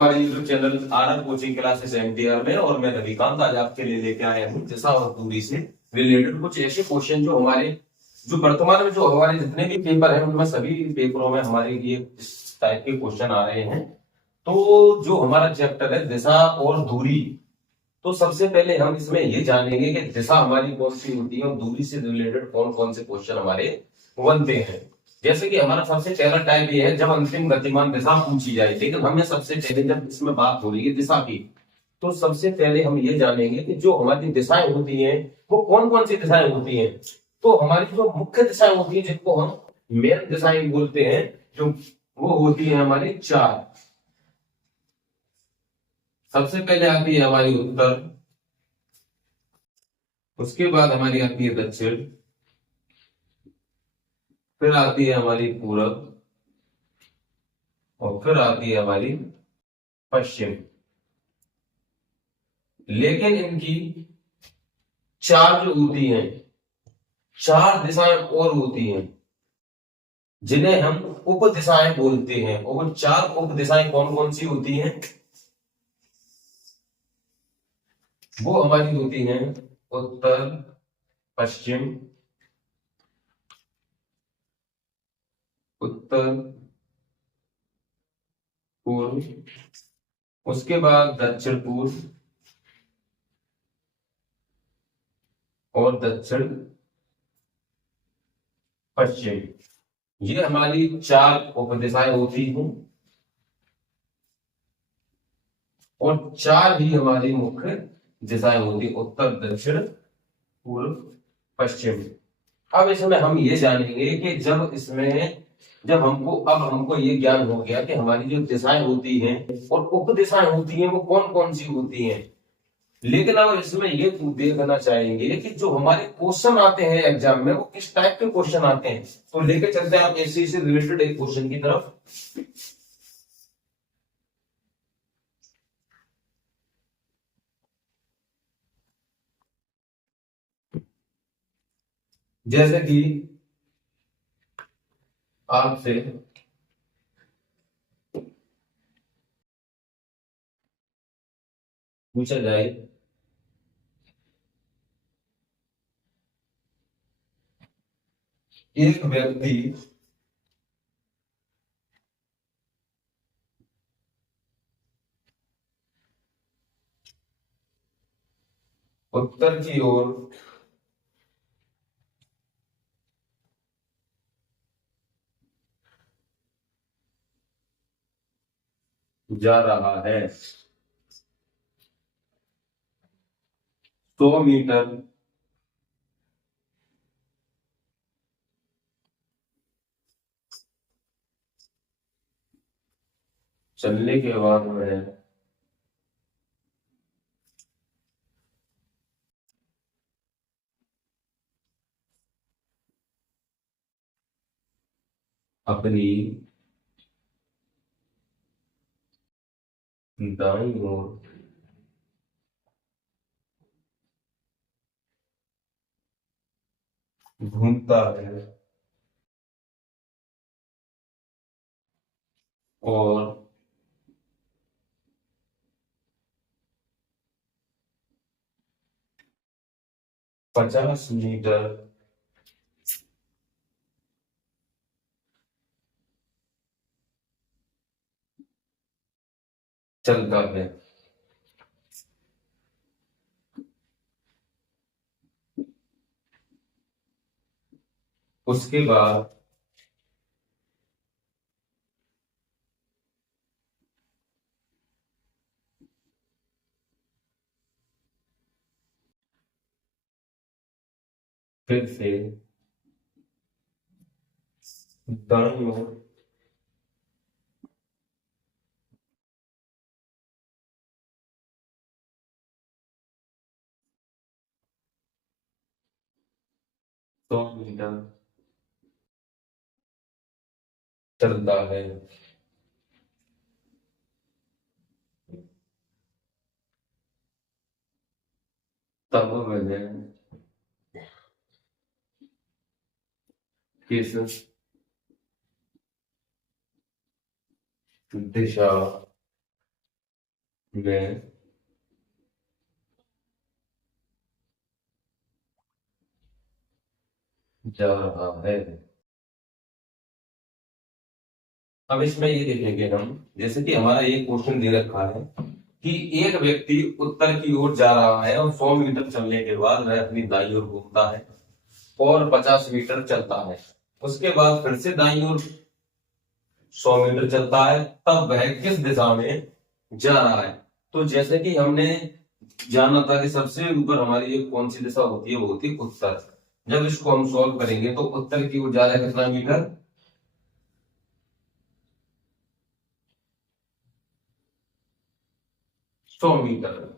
हमारे YouTube channel are coaching classes NTR में, और मैं रविकांत आज आपके लिए लेके आया हूँ दिशा और दूरी से रिलेटेड कुछ ऐसे क्वेश्चन जो हमारे जो वर्तमान में जो हमारे जितने भी पेपर हैं उनमें सभी पेपरों में हमारे ये इस टाइप के क्वेश्चन आ रहे हैं। तो जो हमारा चैप्टर है दिशा और दूरी, तो सबसे पहले हम इसमें ये जानेंगे कि दिशा हमारी कौन सी होती है और दूरी से रिलेटेड कौन कौन से क्वेश्चन हमारे बनते हैं। जैसे कि हमारा सबसे पहला टाइप ये है जब अंतिम गतिमान दिशा पूछी जाए, लेकिन हमें सबसे पहले जब इसमें बात हो रही है दिशा की, तो सबसे पहले हम ये जानेंगे कि जो हमारी दिशाएं होती हैं वो कौन कौन सी दिशाएं होती हैं। तो हमारी जो मुख्य दिशाएं होती है जिनको हम मेन दिशाएं बोलते हैं, जो वो होती है हमारी चार। सबसे पहले आती है हमारी उत्तर, उसके बाद हमारी आती है दक्षिण, फिर आती है हमारी पूरब, और फिर आती है हमारी पश्चिम। लेकिन इनकी चार जो होती हैं, चार दिशाएं और होती हैं जिन्हें हम उप दिशाएं बोलते हैं। और वो चार उप दिशाएं कौन कौन सी होती हैं, वो हमारी होती हैं उत्तर, पश्चिम, उत्तर पूर्व, उसके बाद दक्षिण पूर्व और दक्षिण पश्चिम। ये हमारी चार उपदिशाएं होती हैं, और चार ही हमारी मुख्य दिशाएं होती, उत्तर, दक्षिण, पूर्व, पश्चिम। अब इसमें हम ये जानेंगे कि जब हमको ये ज्ञान हो गया कि हमारी जो दिशाएं होती हैं और उप दिशाएं होती हैं वो कौन कौन सी होती हैं। लेकिन अब इसमें ये देखना चाहेंगे कि जो हमारे क्वेश्चन आते हैं एग्जाम में वो किस टाइप के क्वेश्चन आते हैं। तो लेके चलते हैं आप इसी से रिलेटेड एक क्वेश्चन की तरफ। जैसे कि आपसे पूछा जाए, एक व्यक्ति उत्तर की ओर जा रहा है, 100 मीटर चलने के बाद वह अपनी दाईं ओर घूमता है और 50 मीटर चलता है। उसके बाद फिर से दाईं ओर सौ मीटर चलता है। तब वह किस दिशा में जा रहा है। अब इसमें ये देखेंगे हम, जैसे कि हमारा ये क्वेश्चन दे रखा है कि एक व्यक्ति उत्तर की ओर जा रहा है और 100 मीटर चलने के बाद वह अपनी दाईं ओर घूमता है और 50 मीटर चलता है। उसके बाद फिर से दाईं ओर 100 मीटर चलता है, तब वह किस दिशा में जा रहा है। तो जैसे कि हमने जाना था कि सबसे ऊपर हमारी एक कौन सी दिशा होती है, वो होती है उत्तर। जब इसको हम सॉल्व करेंगे तो उत्तर की ओर जा रहा है कितना मीटर, 100 मीटर।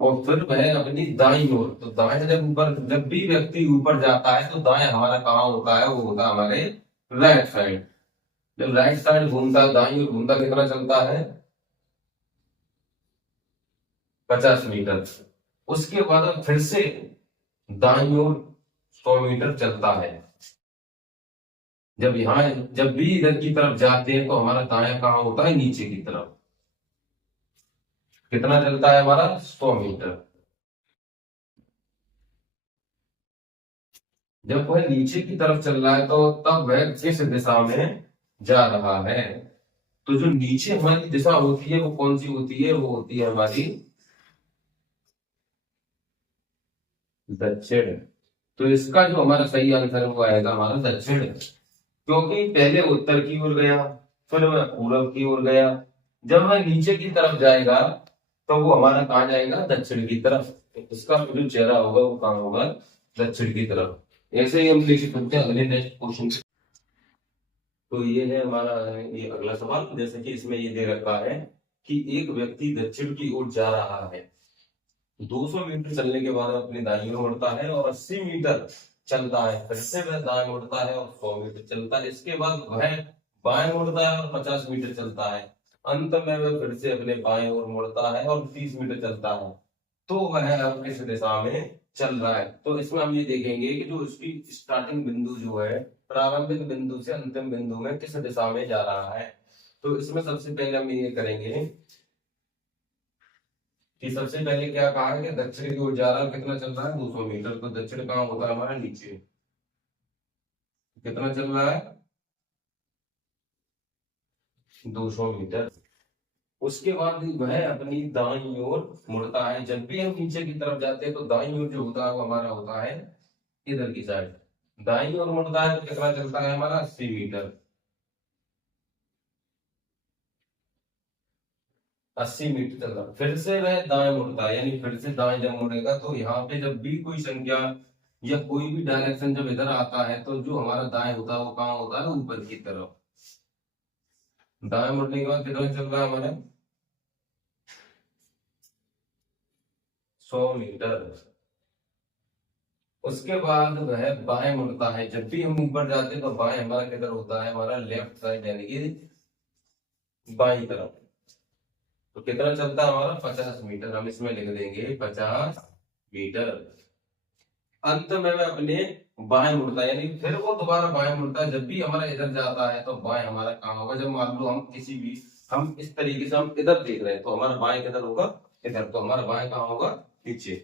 और फिर वह अपनी दाईं ओर, तो दाएं जब ऊपर, जब भी व्यक्ति ऊपर जाता है तो दाएं हमारा कहाँ होता है, वो होता है हमारे राइट साइड। जब राइट साइड घूमता है, दाईं ओर घूमता, कितना चलता है, 50 मीटर। उसके बाद अब फिर से दाईं ओर 100 मीटर चलता है। जब यहाँ, जब भी इधर की तरफ जाते हैं तो हमारा दाया कहाँ होता है, नीचे की तरफ। कितना चलता है हमारा, 100 मीटर। जब वह नीचे की तरफ चल रहा है तो तब वह किस दिशा में जा रहा है। तो जो नीचे हमारी दिशा होती है वो कौन सी होती है, वो होती है हमारी दक्षिण। तो इसका जो हमारा सही आंसर है वो आएगा हमारा दक्षिण, क्योंकि पहले उत्तर की ओर गया, फिर वह पूरब की ओर गया। जब वह नीचे की तरफ जाएगा तो वो हमारा कहाँ जाएगा, दक्षिण की तरफ। तो इसका जो चेहरा होगा वो कहाँ होगा, दक्षिण की तरफ। ऐसे ही हम लिख सकते हैं अगले नेक्स्ट क्वेश्चन। तो ये है हमारा, ये अगला सवाल। जैसे कि इसमें ये दे रखा है कि एक व्यक्ति दक्षिण की ओर जा रहा है, 200 मीटर चलने के बाद अपनी दाईं ओर मुड़ता है और 80 मीटर चलता है। फिर से वह दाएं मुड़ता है और 100 मीटर चलता है। इसके बाद वह बाएं मुड़ता है और 50 मीटर चलता है। अंत में वह फिर से अपने बाएं ओर मुड़ता है और 30 मीटर चलता है। तो वह अब किस दिशा में चल रहा है। तो इसमें हम ये देखेंगे कि जो इसकी स्टार्टिंग बिंदु जो है, प्रारंभिक बिंदु से अंतिम बिंदु में किस दिशा में जा रहा है। तो इसमें सबसे पहले हम ये करेंगे कि सबसे पहले क्या कहा है कि दक्षिण की ओर जा रहा है, कितना चल रहा है, 200 मीटर। तो दक्षिण कहाँ होता है हमारा, नीचे। कितना चल रहा है, 200 मीटर। उसके बाद वह अपनी दाईं ओर मुड़ता है। जब भी हम नीचे की तरफ जाते हैं तो दाईं ओर जो होता है वो हमारा होता है इधर की साइड। दाईं ओर मुड़ता है तो कितना चलता है हमारा, 80 मीटर। 80 मीटर चल रहा, फिर से वह दाएं मुड़ता है, यानी फिर से दाएं जब मुड़ेगा तो यहाँ पे जब भी कोई संख्या या कोई भी डायरेक्शन जब इधर आता है तो जो हमारा दाएं होता है वो कहाँ होता है, ऊपर की तरफ। दाएं मुड़ने के बाद कितना चल रहा है हमारा, 100 मीटर। उसके बाद वह बाएं मुड़ता है। जब भी हम ऊपर जाते हैं तो बाएं हमारा किधर होता है, हमारा लेफ्ट साइड, यानी कि बाई तरफ। तो कितना चलता है हमारा, 50 मीटर। हम इसमें लिख देंगे 50 मीटर। अंत में वह अपने बाएं मुड़ता है, यानी फिर वो दोबारा बाएं मुड़ता है। जब भी हमारा इधर जाता है तो बाएं हमारा कहाँ होगा, जब मान लो हम किसी भी, हम इस तरीके से हम इधर देख रहे हैं तो हमारा बाएं किधर होगा, इधर। तो हमारा बाएं कहाँ होगा, नीचे।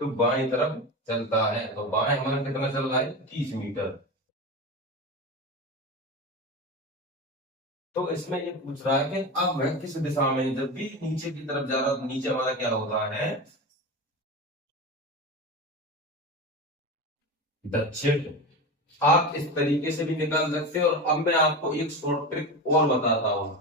तो बाएं तरफ चलता है। तो बाएं हमारा कितना चल रहा है, 30 मीटर। तो इसमें ये पूछ रहा है कि अब वह किस दिशा में, जब भी नीचे की तरफ जा रहा है तो नीचे हमारा क्या होता है, दक्षिण। आप इस तरीके से भी निकाल सकते हो। और अब मैं आपको एक शॉर्ट ट्रिक और बताता हूं।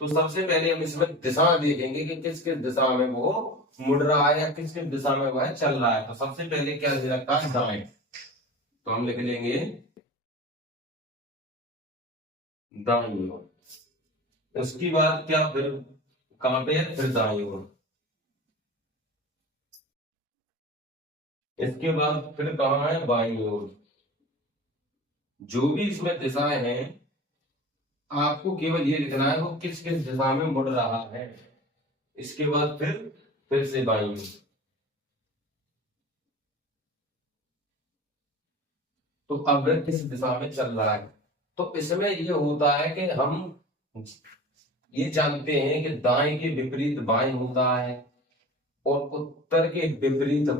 तो सबसे पहले हम इसमें दिशा देखेंगे कि किस किस दिशा में वो मुड़ रहा है या किस किस दिशा में वह चल रहा है। तो सबसे पहले क्या दे रखा है, दाएं। तो हम लिख लेंगे दाईं ओर। उसकी बाद क्या, फिर कहां पे है, फिर दाईं ओर। इसके बाद फिर कहाँ है, बाईं ओर। जो भी इसमें दिशाएं हैं आपको केवल ये लिखना है वो किस किस दिशा में मुड़ रहा है। इसके बाद फिर से बाईं ओर। तो अब वह किस दिशा में चल रहा है। तो इसमें ये होता है कि हम ये जानते हैं कि दाएं के विपरीत बाएं होता है, और उत्तर के विपरीत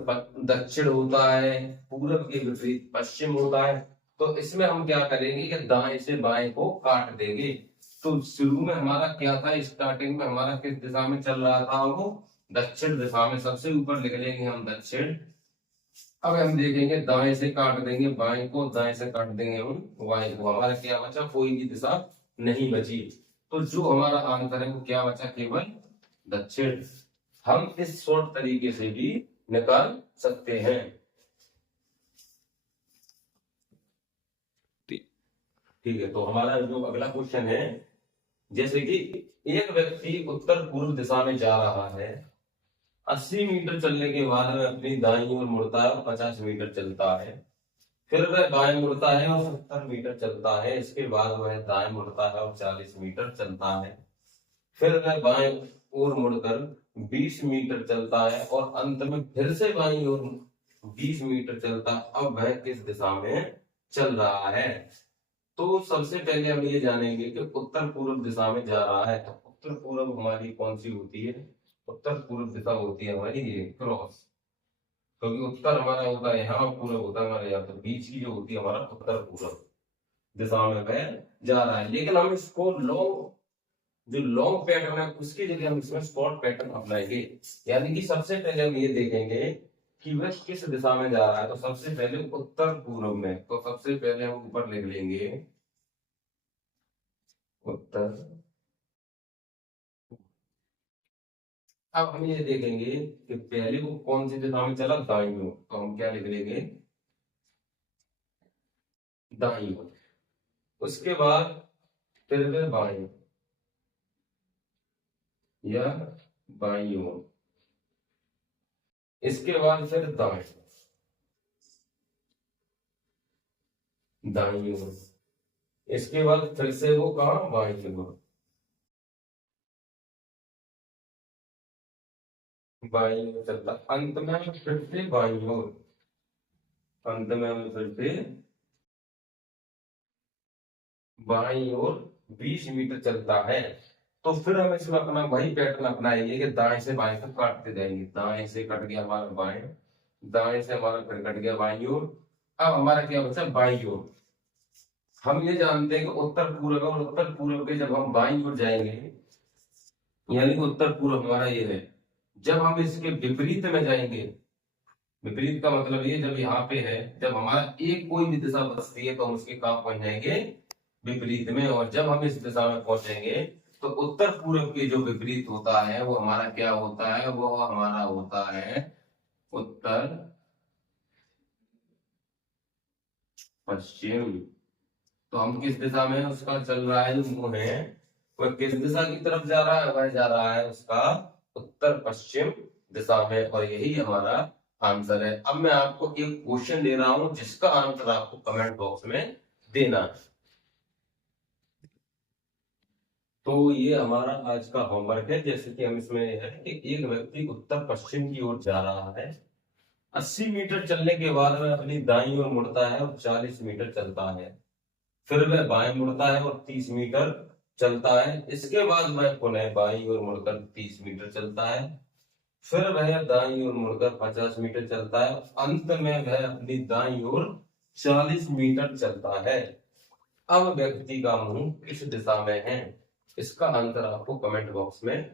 दक्षिण होता है, पूरब के विपरीत पश्चिम होता है। तो इसमें हम क्या करेंगे कि दाएं से बाएं को काट देंगे। तो शुरू में हमारा क्या था, स्टार्टिंग में हमारा किस दिशा में चल रहा था, वो दक्षिण दिशा में। सबसे ऊपर लिख लेंगे हम दक्षिण। अब हम देखेंगे दाएं से काट देंगे बाएं को, दाएं से काट देंगे हम बाएं को, हमारा क्या बचा, कोई भी दिशा नहीं बची। तो जो हमारा आंसर है वो क्या बचा, केवल दक्षिण। हम इस शॉर्ट तरीके से भी निकाल सकते हैं। ठीक है, तो हमारा जो अगला क्वेश्चन है, जैसे कि एक व्यक्ति उत्तर पूर्व दिशा में जा रहा है, 80 मीटर चलने के बाद वह अपनी दाईं ओर मुड़ता है और 50 मीटर चलता है। फिर वह बाएं मुड़ता है और 70 मीटर चलता है। इसके बाद वह दाएं मुड़ता है और 40 मीटर चलता है। फिर वह बाएं ओर मुड़कर 20 मीटर चलता है और अंत में फिर से बाईं ओर 20 मीटर चलता है। अब वह किस दिशा में चल रहा है? तो सबसे पहले हम ये जानेंगे कि उत्तर पूर्व दिशा में जा रहा है। तो उत्तर पूर्व हमारी कौन सी होती है? उत्तर पूर्व दिशा होती है हमारी ये क्रॉस, क्योंकि उत्तर हमारा होता है यहाँ, पूर्व होता है हमारे यहाँ। तो बीच की जो होती है हमारा उत्तर पूर्व दिशा में वह जा रहा है। लेकिन हम इसको जो लॉन्ग पैटर्न है उसकी जगह हम इसमें शॉर्ट पैटर्न अपनाएंगे। यानी कि सबसे पहले हम ये देखेंगे कि वह किस दिशा में जा रहा है। तो सबसे पहले उत्तर पूर्व में, तो सबसे पहले हम ऊपर लिख लेंगे उत्तर। अब हम ये देखेंगे कि पहले वो कौन सी दिशा में चला, दाईं ओर। तो हम क्या लिख लेंगे, दाईं ओर। उसके बाद फिर वह बाईं या बाईं ओर। इसके बाद फिर दाएं, दाईं ओर। इसके बाद फिर से वो कहा, बाईं ओर, बाईं ओर चलता। अंत में फिर से बाईं ओर, अंत में हम फिर से बाईं ओर 20 मीटर चलता है। तो फिर हम इसमें अपना वही पैटर्न अपनाएंगे कि दाएं से बाएं तक काटते जाएंगे। दाएं से कट गया हमारा बाएं, दाएं से हमारा फिर कट गया बाईं ओर। अब हमारा क्या बचा, बाईं ओर। हम ये जानते हैं कि उत्तर पूर्व और उत्तर पूर्व के जब हम बाईं ओर जाएंगे, यानी कि उत्तर पूर्व हमारा ये है। जब हम इसके विपरीत में जाएंगे, विपरीत का मतलब ये, जब यहाँ पे है, जब हमारा एक कोई भी दिशा बचती है तो हम उसके कहाँ पहुंच जाएंगे, विपरीत में। और जब हम इस दिशा में पहुंचेंगे तो उत्तर पूर्व के जो विपरीत होता है वो हमारा क्या होता है, वो हमारा होता है उत्तर पश्चिम। तो हम किस दिशा में उसका चल रहा है, जो मुंह है वह किस दिशा की तरफ जा रहा है, वह जा रहा है उसका उत्तर पश्चिम दिशा में। और यही हमारा आंसर है। अब मैं आपको एक क्वेश्चन दे रहा हूं जिसका आंसर आपको कमेंट बॉक्स में देना है। तो ये हमारा आज का होमवर्क है। जैसे कि हम इसमें है कि एक व्यक्ति उत्तर पश्चिम की ओर जा रहा है, 80 मीटर चलने के बाद वह अपनी दाईं ओर मुड़ता है और 40 मीटर चलता है। फिर वह बाएं मुड़ता है और 30 मीटर चलता है। इसके बाद वह पुनः बाईं ओर मुड़कर 30 मीटर चलता है। फिर वह दाईं ओर मुड़कर 50 मीटर चलता है। अंत में वह अपनी दाईं ओर 40 मीटर चलता है। अब व्यक्ति का मुंह किस दिशा में है, इसका आंसर आपको कमेंट बॉक्स में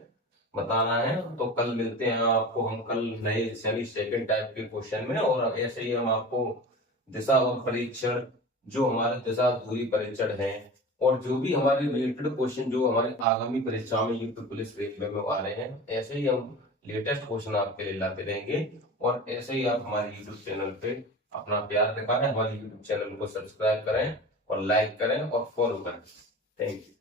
बताना है। तो कल मिलते हैं आपको, हम कल नए यानी सेकंड टाइप के क्वेश्चन में। और ऐसे ही हम आपको दिशा और परीक्षण, जो हमारे दिशा दूरी परीक्षण है, और जो भी हमारे रिलेटेड क्वेश्चन जो हमारे आगामी परीक्षा में यूपी पुलिस रेलवे में आ रहे हैं, ऐसे ही हम लेटेस्ट क्वेश्चन आपके लिए लाते रहेंगे। और ऐसे ही आप हमारे यूट्यूब चैनल पे अपना प्यार दिखाएं, हमारे यूट्यूब चैनल को सब्सक्राइब करें और लाइक करें और फॉलो करें। Thank you.